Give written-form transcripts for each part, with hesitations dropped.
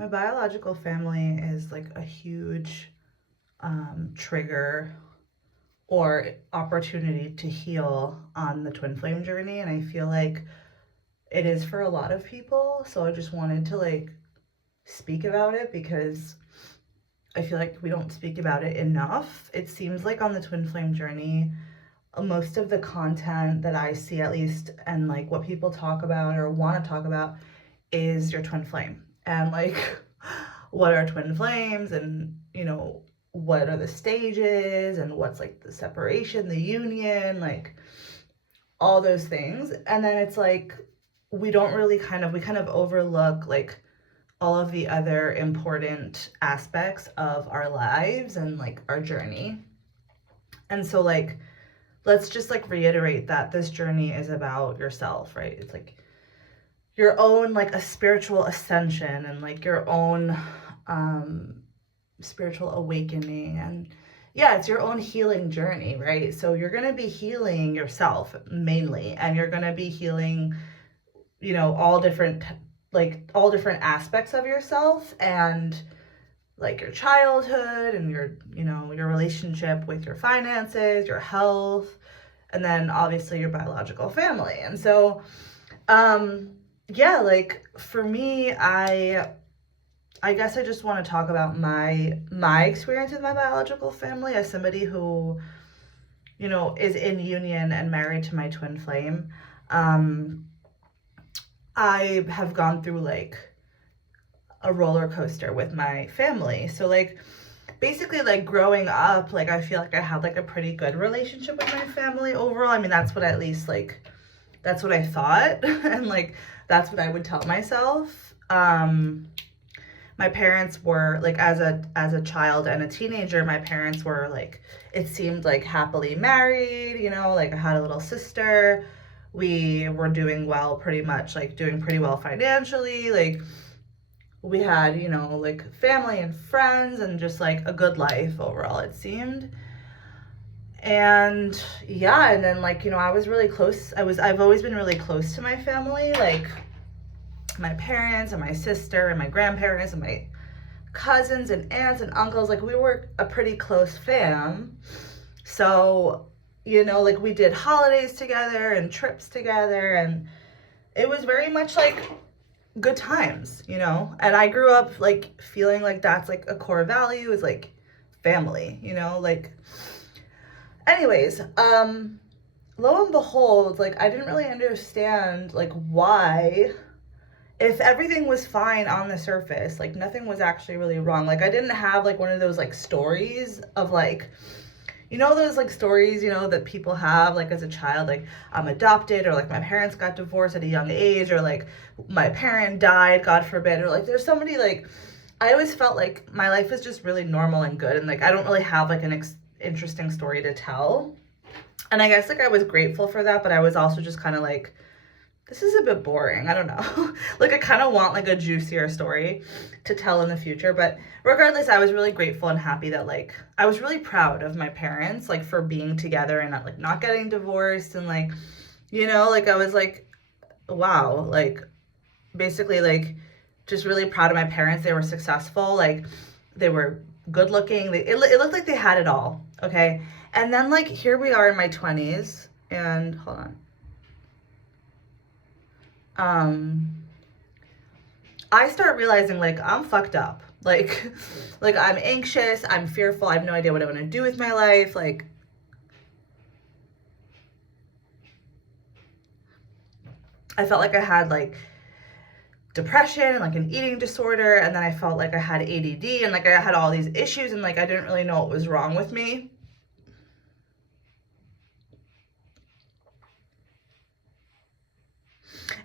My biological family is like a huge trigger or opportunity to heal on the twin flame journey. And I feel like it is for a lot of people. So I just wanted to like speak about it because I feel like we don't speak about it enough. It seems like on the twin flame journey, most of the content that I see, at least, and like what people talk about or want to talk about is your twin flame and like what are twin flames, and what are the stages, and what's like the separation, the union, like all those things. And then it's like we don't really we kind of overlook like all of the other important aspects of our lives and like our journey. And so like let's just like reiterate that this journey is about yourself, right? It's like your own like a spiritual ascension and like your own spiritual awakening. And yeah, it's your own healing journey, right? So you're going to be healing yourself mainly, and you're going to be healing all different aspects of yourself, and like your childhood and your relationship with your finances, your health, and then obviously your biological family. And so yeah, like for me, I guess I just want to talk about my experience with my biological family as somebody who is in union and married to my twin flame. I have gone through like a roller coaster with my family. So like basically like growing up, like I feel like I had like a pretty good relationship with my family overall. I mean, that's what that's what I thought and like that's what I would tell myself. My parents were like, as a child and a teenager, my parents were like, it seemed like happily married, like I had a little sister. We were doing well, pretty much like doing pretty well financially. Like we had, like family and friends and just like a good life overall, it seemed. And yeah, and then like, I was really close. I've always been really close to my family, like my parents and my sister and my grandparents and my cousins and aunts and uncles. Like we were a pretty close fam. So, like we did holidays together and trips together, and it was very much like good times, and I grew up like feeling like that's like a core value is like family, like anyways, lo and behold, like I didn't really understand like why, if everything was fine on the surface, like nothing was actually really wrong. Like I didn't have like one of those like stories of like, those like stories, that people have like as a child, like I'm adopted, or like my parents got divorced at a young age, or like my parent died, God forbid, or like there's so many like, I always felt like my life is just really normal and good, and like I don't really have like an interesting story to tell. And I guess like I was grateful for that, but I was also just kind of like, this is a bit boring. I don't know. Like I kind of want like a juicier story to tell in the future. But regardless, I was really grateful and happy that like I was really proud of my parents like for being together and like not getting divorced, and like like I was like, wow, like basically like just really proud of my parents. They were successful, like they were good looking. It looked like they had it all. Okay. And then like here we are in my 20s, and hold on. I start realizing like I'm fucked up. Like I'm anxious, I'm fearful, I have no idea what I want to do with my life. Like I felt like I had like depression and like an eating disorder, and then I felt like I had ADD, and like I had all these issues, and like I didn't really know what was wrong with me.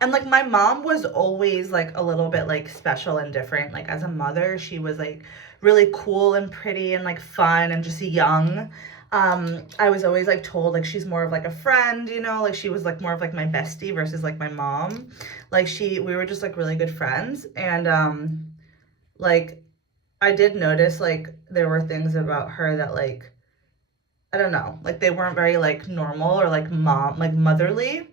And like my mom was always like a little bit like special and different. Like as a mother, she was like really cool and pretty and like fun and just young. I was always like told like she's more of like a friend, like she was like more of like my bestie versus like my mom. Like we were just like really good friends. And like I did notice like there were things about her that like, I don't know, like they weren't very like normal or like motherly.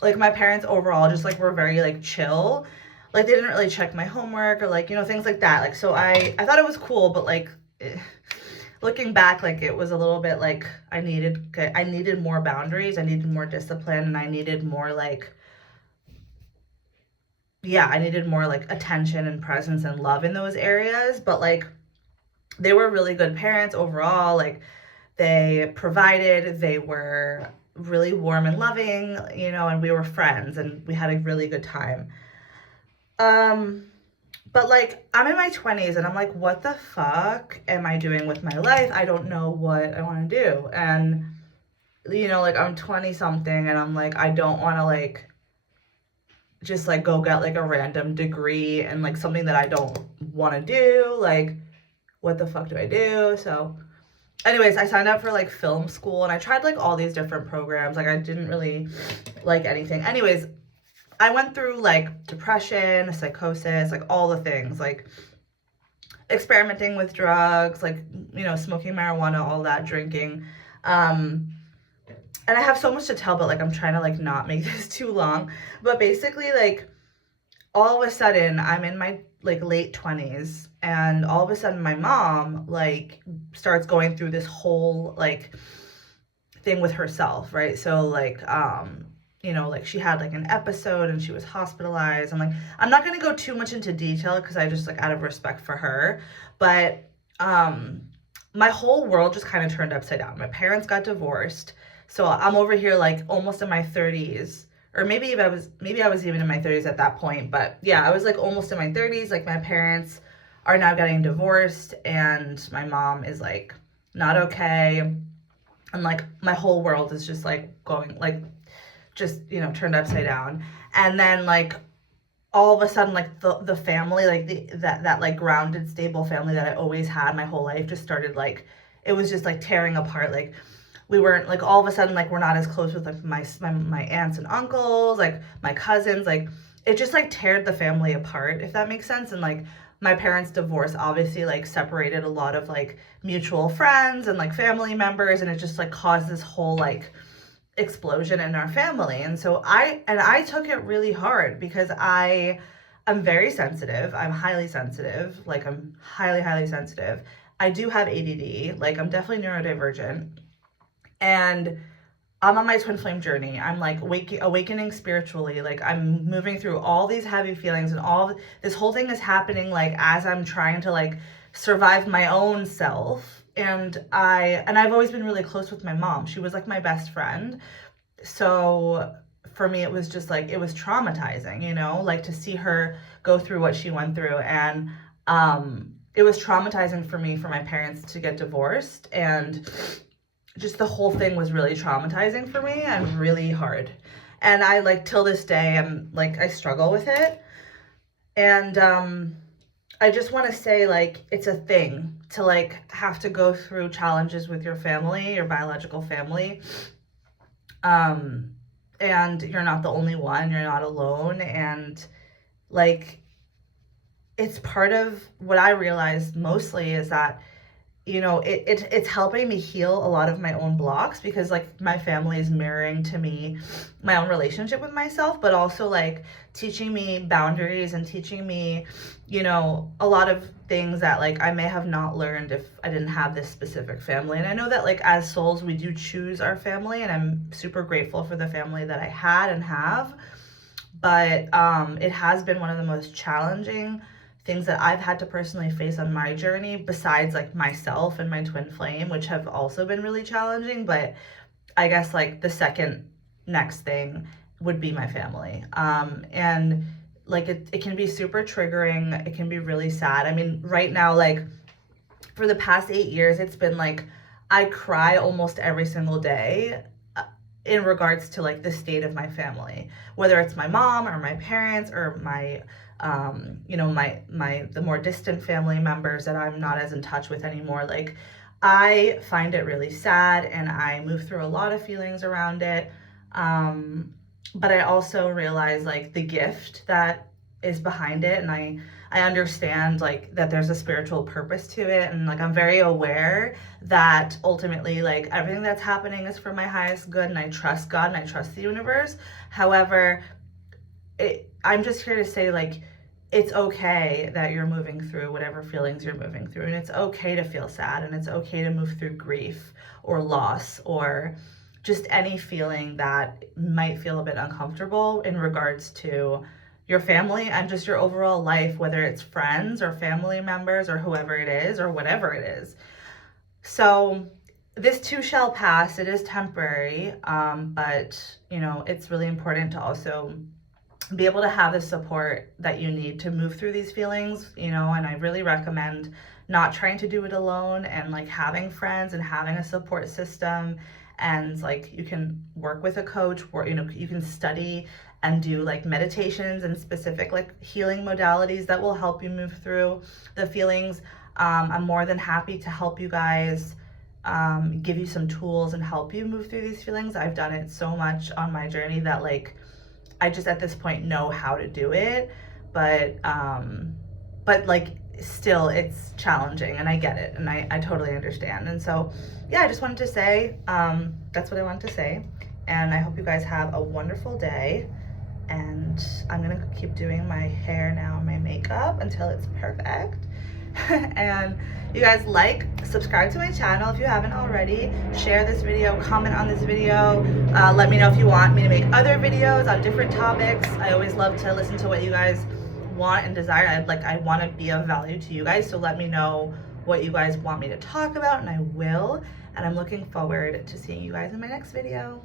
Like my parents overall just like were very like chill, like they didn't really check my homework or like, you know, things like that. Like, so I thought it was cool, but like looking back, like it was a little bit like I needed more boundaries, I needed more discipline, and I needed more like, yeah, I needed more like attention and presence and love in those areas. But like they were really good parents overall. Like they provided, they were really warm and loving, you know, and we were friends and we had a really good time. Um, but like I'm in my 20s and I'm like, what the fuck am I doing with my life? I don't know what I want to do. And you know, like I'm 20 something and I'm like, I don't want to like just like go get like a random degree and like something that I don't want to do. Like, what the fuck do I do? So anyways, I signed up for like film school and I tried like all these different programs. Like I didn't really like anything. Anyways, I went through like depression, psychosis, like all the things, like experimenting with drugs, like, you know, smoking marijuana, all that, drinking. And I have so much to tell, but like I'm trying to like not make this too long. But basically, like all of a sudden I'm in my like late 20s and all of a sudden my mom like starts going through this whole like thing with herself, right? So like you know, like she had like an episode and she was hospitalized. And like I'm not going to go too much into detail because I just like out of respect for her, but my whole world just kind of turned upside down. My parents got divorced. So I'm over here like almost in my 30s, or maybe I was even in my 30s at that point. But yeah, I was like almost in my 30s. Like my parents are now getting divorced and my mom is like not okay. And like my whole world is just like going like just, you know, turned upside down. And then like all of a sudden like the family, like that like grounded stable family that I always had my whole life just started like, it was just like tearing apart. Like we weren't like, all of a sudden like we're not as close with like my aunts and uncles, like my cousins. Like it just like teared the family apart, if that makes sense. And like my parents' divorce obviously like separated a lot of like mutual friends and like family members, and it just like caused this whole like explosion in our family. And so I took it really hard because I'm very sensitive. I'm highly sensitive. Like I'm highly sensitive. I do have ADD. Like I'm definitely neurodivergent. And I'm on my twin flame journey. I'm like awakening spiritually. Like I'm moving through all these heavy feelings, and all this whole thing is happening like as I'm trying to like survive my own self. And I've always been really close with my mom. She was like my best friend. So for me, it was just like, it was traumatizing, you know, like to see her go through what she went through. And it was traumatizing for me, for my parents to get divorced. And just the whole thing was really traumatizing for me and really hard. And I like till this day, I'm like, I struggle with it. And I just want to say like, it's a thing to like have to go through challenges with your family, your biological family. And you're not the only one, you're not alone. And like, it's part of what I realized mostly is that, you know, it's helping me heal a lot of my own blocks, because like my family is mirroring to me my own relationship with myself, but also like teaching me boundaries and teaching me, you know, a lot of things that like I may have not learned if I didn't have this specific family. And I know that like as souls, we do choose our family, and I'm super grateful for the family that I had and have. But it has been one of the most challenging things that I've had to personally face on my journey, besides like myself and my twin flame, which have also been really challenging. But I guess like the second next thing would be my family. And like it can be super triggering. It can be really sad. I mean, right now, like for the past 8 years, it's been like I cry almost every single day in regards to like the state of my family, whether it's my mom or my parents or my you know, the more distant family members that I'm not as in touch with anymore. Like I find it really sad, and I move through a lot of feelings around it. But I also realize like the gift that is behind it, and I understand like that there's a spiritual purpose to it, and like I'm very aware that ultimately like everything that's happening is for my highest good, and I trust God and I trust the universe. However, I'm just here to say like it's okay that you're moving through whatever feelings you're moving through. And it's okay to feel sad, and it's okay to move through grief or loss or just any feeling that might feel a bit uncomfortable in regards to your family and just your overall life, whether it's friends or family members or whoever it is or whatever it is. So this too shall pass. It is temporary, but you know, it's really important to also be able to have the support that you need to move through these feelings, you know. And I really recommend not trying to do it alone, and like having friends and having a support system. And like you can work with a coach, or you know, you can study and do like meditations and specific like healing modalities that will help you move through the feelings. I'm more than happy to help you guys, give you some tools and help you move through these feelings. I've done it so much on my journey that like I just at this point know how to do it, but like still it's challenging, and I get it, and I totally understand. And so yeah, I just wanted to say, that's what I wanted to say, and I hope you guys have a wonderful day. And I'm gonna keep doing my hair now and my makeup until it's perfect. And you guys like, subscribe to my channel if you haven't already, share this video, comment on this video, let me know if you want me to make other videos on different topics. I always love to listen to what you guys want and desire. I want to be of value to you guys, so let me know what you guys want me to talk about, and I will. And I'm looking forward to seeing you guys in my next video.